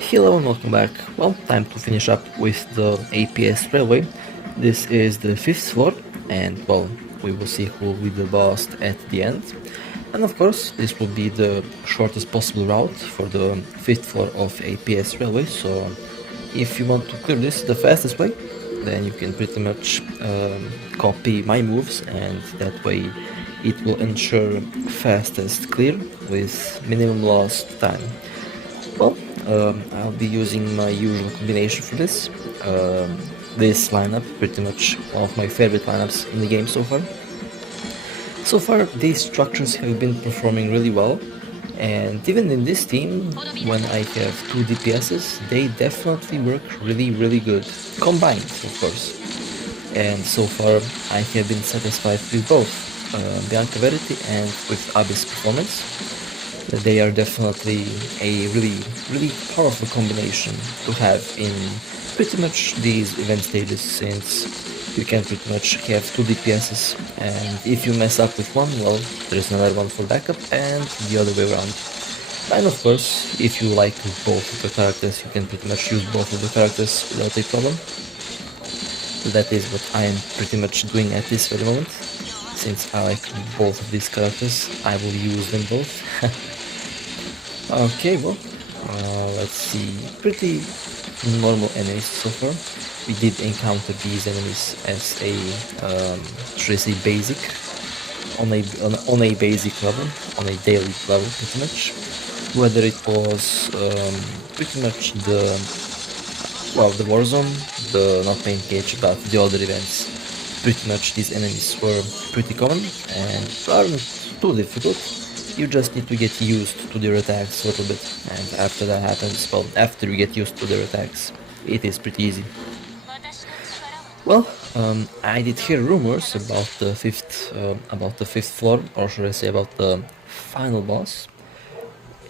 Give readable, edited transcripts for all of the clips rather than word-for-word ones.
Hello and welcome back. Well, time to finish up with the APS railway. This is the fifth floor, and well, we will see who will be the boss at the end. And of course, this will be the shortest possible route for the fifth floor of APS railway. So, if you want to clear this the fastest way, then you can pretty much copy my moves, and that way it will ensure fastest clear with minimum lost time. Well, I'll be using my usual combination for this. This lineup, pretty much one of my favorite lineups in the game so far. So far, these structures have been performing really well, and even in this team, when I have two DPSs, they definitely work really good. Combined, of course. And so far, I have been satisfied with both Bianca Verity and with Abyss performance. They are definitely a really powerful combination to have in pretty much these event stages, since you can pretty much have two DPSs, and if you mess up with one, well, there's another one for backup, and the other way around. And of course, if you like both of the characters, you can pretty much use both of the characters without a problem. That is what I am pretty much doing at this very moment. Since I like both of these characters, I will use them both. Okay, well, let's see. Pretty normal enemies so far. We did encounter these enemies as a, should I say, basic, on a basic level, on a daily level, pretty much. Whether it was pretty much the Warzone, the not main cage, but the other events. Pretty much these enemies were pretty common and aren't too difficult. You just need to get used to their attacks a little bit, and after that happens, well, after you get used to their attacks, it is pretty easy. Well, I did hear rumors about the fifth floor, or should I say about the final boss,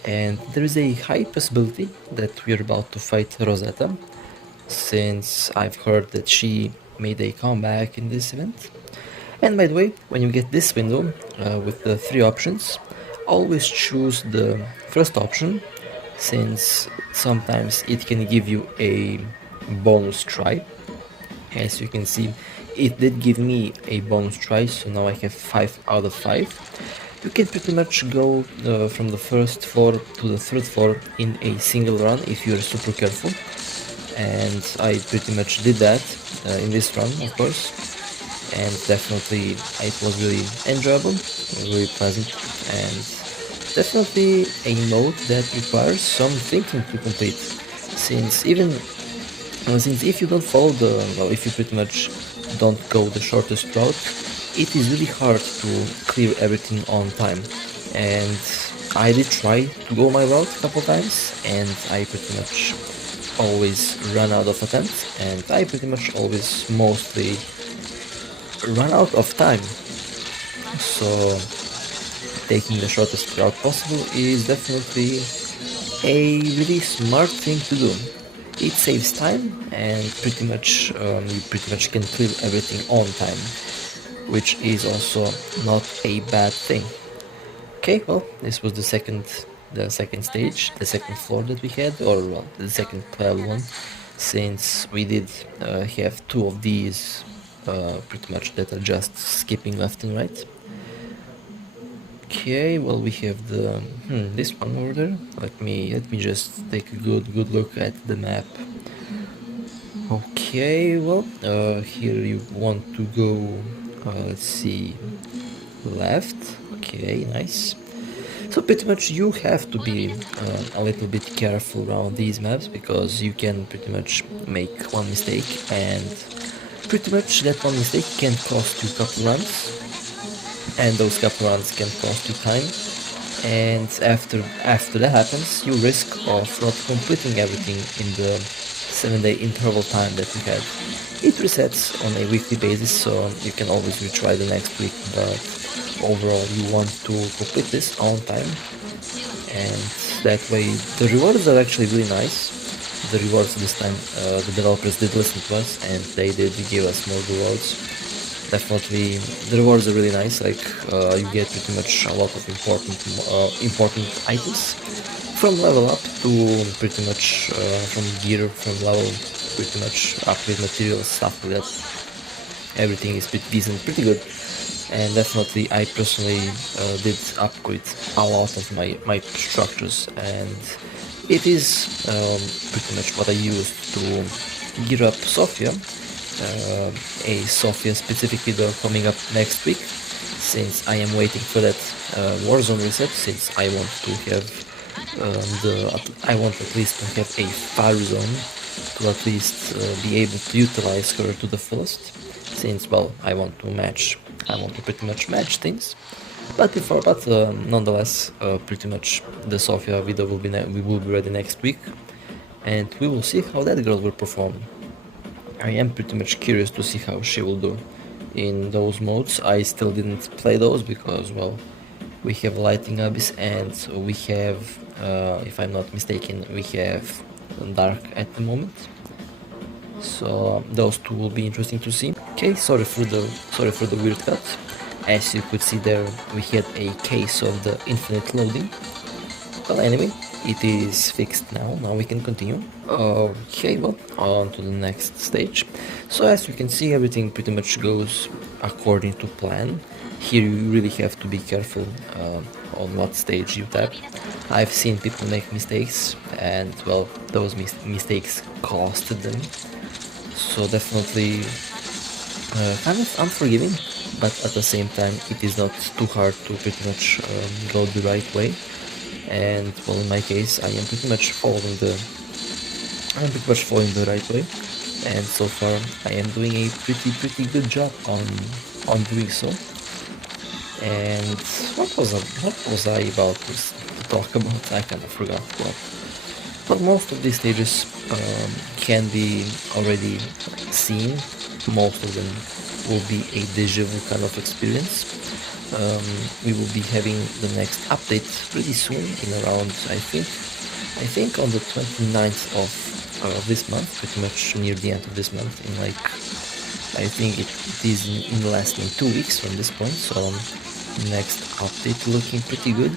and there is a high possibility that we're about to fight Rosseta, since I've heard that she made a comeback in this event. And by the way, when you get this window with the three options, always choose the first option, since sometimes it can give you a bonus try. As you can see, it did give me a bonus try, so now I have 5 out of 5. You can pretty much go from the first floor to the third floor in a single run if you're super careful, and I pretty much did that in this run, of course, and definitely it was really enjoyable, really pleasant, and definitely a mode that requires some thinking to complete, since if you don't follow if you pretty much don't go the shortest route, it is really hard to clear everything on time. And I did try to go my route a couple times, and I pretty much always run out of attempts, and I pretty much always mostly run out of time. So taking the shortest route possible is definitely a really smart thing to do. It saves time, and you pretty much can clear everything on time, which is also not a bad thing. Okay, well, this was the second stage, the second floor that we had, or well, the second cloud one, since we did have two of these pretty much that are just skipping left and right. Okay, well, we have the this one over there. Let me just take a good look at the map. Okay, well, here you want to go, let's see, left. Okay, nice. So pretty much you have to be a little bit careful around these maps, because you can pretty much make one mistake, and pretty much that one mistake can cost you a couple runs, and those couple runs can cost you time, and after that happens, you risk of not completing everything in the 7-day interval time that you had. It resets on a weekly basis, so you can always retry the next week, but overall you want to complete this on time, and that way the rewards are actually really nice. The rewards this time, the developers did listen to us, and they did give us more rewards. Definitely the rewards are really nice, like you get pretty much a lot of important items from level up to pretty much from gear, from level pretty much upgrade materials, stuff like that. Everything is pretty decent, pretty good, and definitely I personally did upgrade a lot of my structures, and it is pretty much what I used to gear up Sophia. A Sophia specific video coming up next week, since I am waiting for that Warzone reset, since I want to have I want at least to have a fire zone to at least be able to utilize her to the fullest, since well I want to pretty much match things. But nonetheless, pretty much the Sophia video we will be ready next week, and we will see how that girl will perform. I am pretty much curious to see how she will do in those modes. I still didn't play those because, well, we have Lighting Abyss and we have, if I'm not mistaken, we have Dark at the moment. So those two will be interesting to see. Okay, sorry for the weird cut. As you could see there, we had a case of the infinite loading. Well, anyway, it is fixed now. Now we can continue. Okay, well, on to the next stage. So as you can see, everything pretty much goes according to plan. Here you really have to be careful on what stage you tap. I've seen people make mistakes, and well, those mistakes costed them. So definitely kind of unforgiving, but at the same time it is not too hard to pretty much go the right way. And well, in my case, I am pretty much following the right way, and so far I am doing a pretty good job on doing so. And what was I about to talk about? I kind of forgot. But most of these stages can be already seen. Most of them will be a déjà vu kind of experience. We will be having the next update pretty soon, in around I think on the 29th of this month, pretty much near the end of this month. In like I think it is in less than 2 weeks from this point. So next update looking pretty good.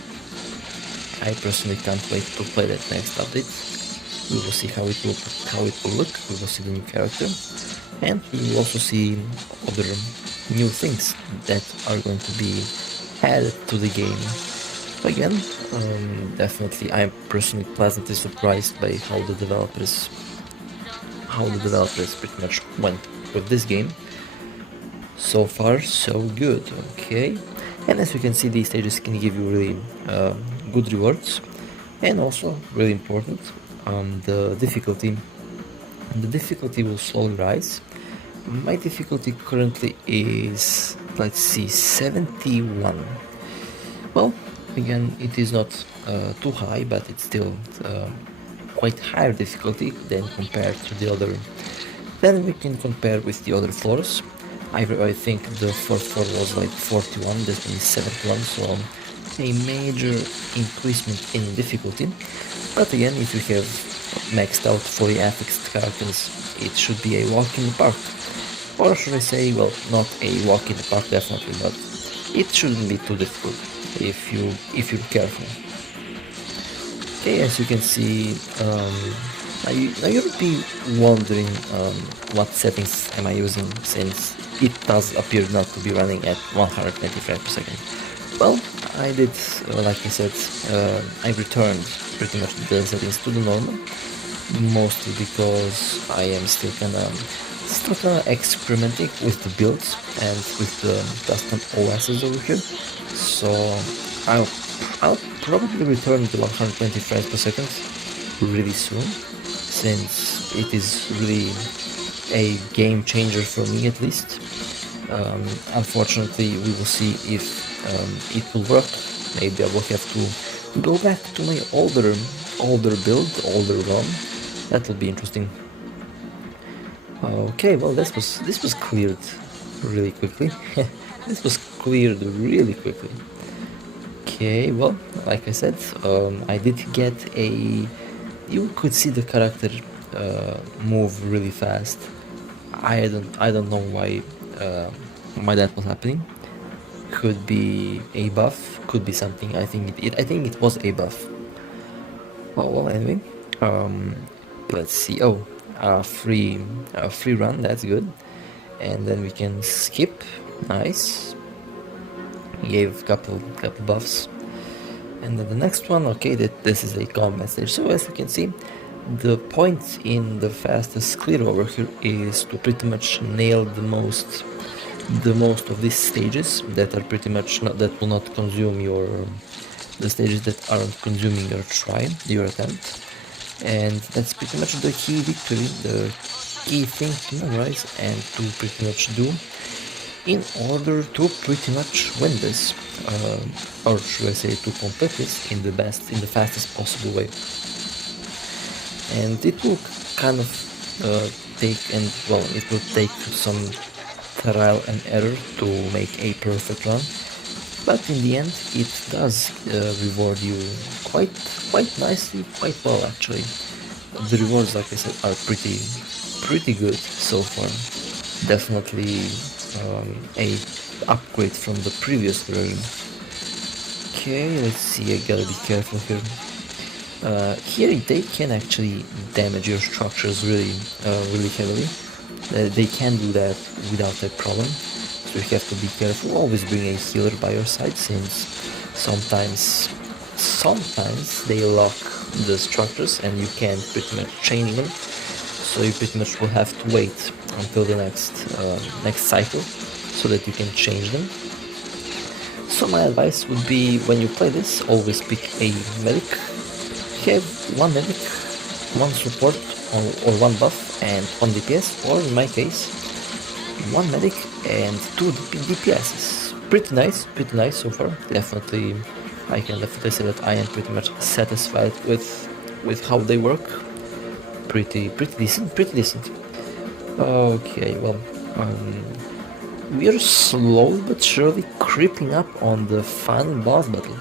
I personally can't wait to play that next update. We will see how it will look. We will see the new character, and we will also see other new things that are going to be added to the game. Again, definitely I'm personally pleasantly surprised by how the developers pretty much went with this game. So far so good. Okay, and as you can see, these stages can give you really good rewards, and also really important, the difficulty will slowly rise. My difficulty currently is, let's see, 71. Well, again, it is not too high, but it's still quite higher difficulty than compared to the other. Then we can compare with the other floors. I think the fourth floor was like 41, this one is 71, so a major increasement in difficulty. But again, if you have maxed out fully affixed characters, it should be a walk in the park. Or should I say, well, not a walk in the park definitely, but it shouldn't be too difficult if you're careful. Okay, as you can see, now you'll be wondering what settings am I using, since it does appear not to be running at 120 frames per second. Well, I did, like I said, I returned pretty much the settings to the normal, mostly because I am still kinda experimenting with the builds and with the custom OSs over here. So I'll probably return to 120 frames per second really soon, since it is really a game changer for me at least. Unfortunately, we will see if it will work. Maybe I will have to go back to my older build, older ROM. That will be interesting. Okay, well, this was cleared really quickly. This was cleared really quickly. Okay, well, like I said, I did get a. You could see the character move really fast. I don't know why that was happening. Could be a buff, could be something. I think it was a buff. Well, anyway, um, let's see. Oh, free run. That's good. And then we can skip. Nice. Gave couple buffs. And then the next one, okay, this is a combat stage. So as you can see, the point in the fastest clear over here is to pretty much nail the most of these stages that are pretty much not, that will not consume your, the stages that aren't consuming your attempt. And that's pretty much the key victory, the key thing to memorize and to pretty much do in order to pretty much win this, or should I say to complete this in the fastest possible way. And it will kind of it will take some trial and error to make a perfect run, but in the end it does reward you quite nicely, quite well actually. The rewards, like I said, are pretty good so far. Definitely a upgrade from the previous version. Okay, let's see, I gotta be careful here. Here they can actually damage your structures really heavily. They can do that without a problem, so you have to be careful. Always bring a healer by your side, since sometimes they lock the structures and you can't pretty much change them, so you pretty much will have to wait until the next cycle so that you can change them. So my advice would be, when you play this, always pick a medic. Have one medic, one support, or one buff and one DPS, or in my case, one medic and two DPSs. Pretty nice so far. Definitely, I can definitely say that I am pretty much satisfied with how they work. Pretty decent. Okay, well, we are slowly but surely creeping up on the final boss battle.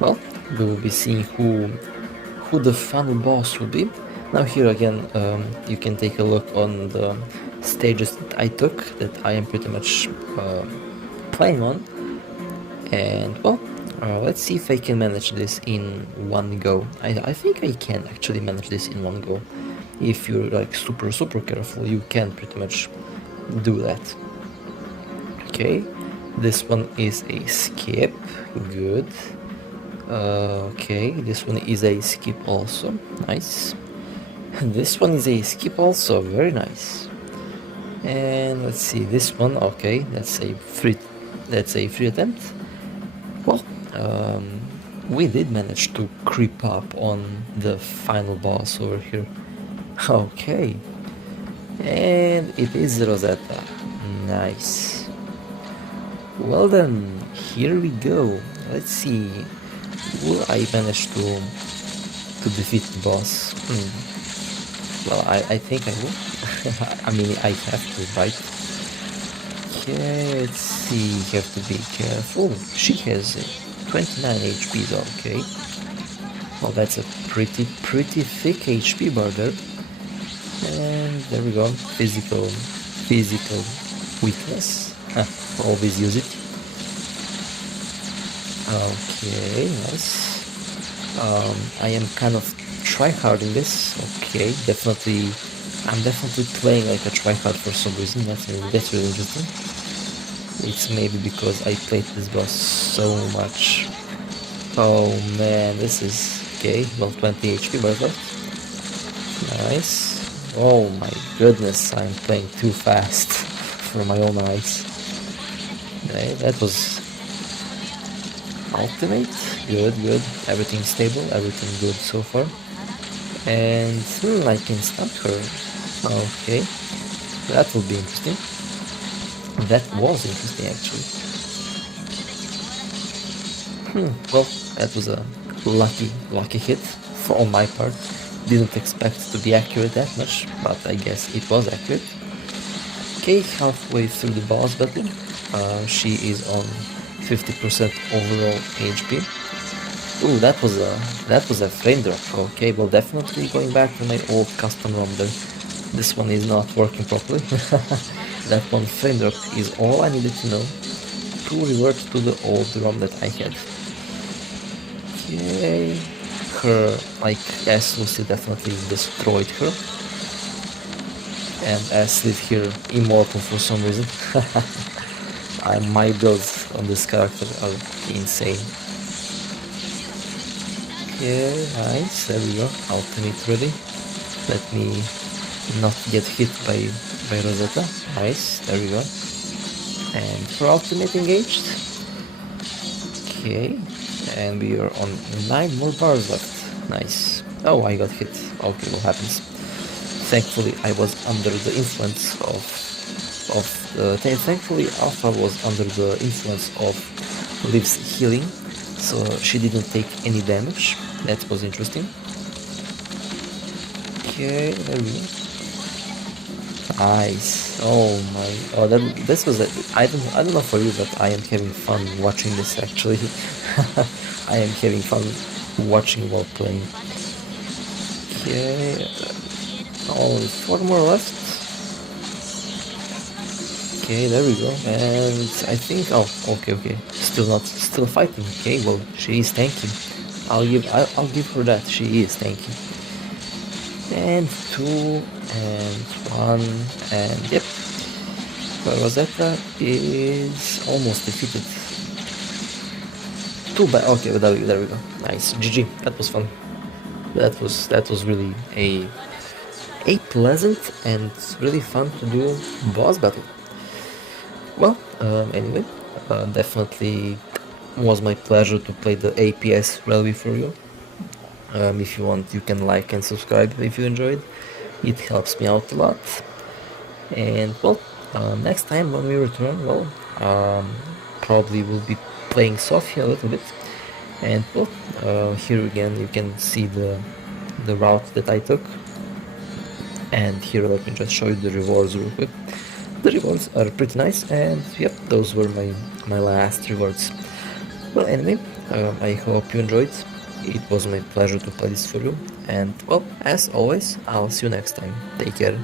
Well, we will be seeing who the final boss will be. Now here again, you can take a look on the stages that I took, that I am pretty much playing on. And well, let's see if I can manage this in one go. I think I can actually manage this in one go. If you're like super careful, you can pretty much do that. Okay, this one is a skip. Good. Okay, this one is a skip also. Nice. This one is a skip also. Very nice. And let's see, this one. Okay, that's a free attempt. Well, we did manage to creep up on the final boss over here. Okay, and it is Rosseta. Nice. Well then, here we go. Let's see. Will I manage to defeat the boss? Well, I think I will. I mean, I have to, right? Okay, let's see. You have to be careful. She has 29 HP though, okay. Well, that's a pretty thick HP bar there. And there we go. Physical weakness. Always use it. Okay, nice. I am kind of tryharding this. Okay, I'm definitely playing like a tryhard for some reason. That's really interesting. It's maybe because I played this boss so much. Oh man, this is okay. Well, 20 HP bar left. Nice. Oh my goodness, I'm playing too fast for my own eyes. Okay, that was ultimate. Good. Everything stable, everything good so far. And I can stop her. Okay, that will be interesting. That was interesting actually. Well, that was a lucky hit on my part. Didn't expect to be accurate that much, but I guess it was accurate. Okay, halfway through the boss battle. She is on 50% overall HP. Ooh, that was a frame drop. Okay, well, definitely going back to my old custom ROM there. This one is not working properly. That one frame drop is all I needed to know to revert to the old ROM that I had. Okay. her, like, as Lucy definitely destroyed her. And as did her immortal for some reason. My builds on this character are insane. Okay, nice, there we go, ultimate ready. Let me not get hit by Rosseta. Nice, there we go. And for ultimate engaged. Okay, and we are on 9 more bars left. Nice. Oh, I got hit. Okay, what happens? Thankfully, I was under the influence thankfully Alpha was under the influence of Liv's healing, so she didn't take any damage. That was interesting. Okay, there we go. Nice. Oh my. Oh, this was. I don't know for you, but I am having fun watching this. Actually, I am having fun watching while playing. Okay. Only 4 more left. Okay, there we go. And I think. Oh, okay. Still fighting. Okay, well, she is tanking. I'll give her that. She is tanking. And 2 and 1 and yep. Rosseta is almost defeated. Too bad. Okay, there we go. Nice. GG. That was fun. That was really a pleasant and really fun to do boss battle. Well, anyway, definitely was my pleasure to play the APS rally for you. If you want, you can like and subscribe if you enjoyed. It helps me out a lot. And well, next time when we return, well, probably we'll be playing Sophia a little bit. And well, here again you can see the route that I took. And here, let me just show you the rewards real quick. The rewards are pretty nice, and yep, those were my last rewards. Well, anyway, I hope you enjoyed. It was my pleasure to play this for you, and well, as always, I'll see you next time. Take care.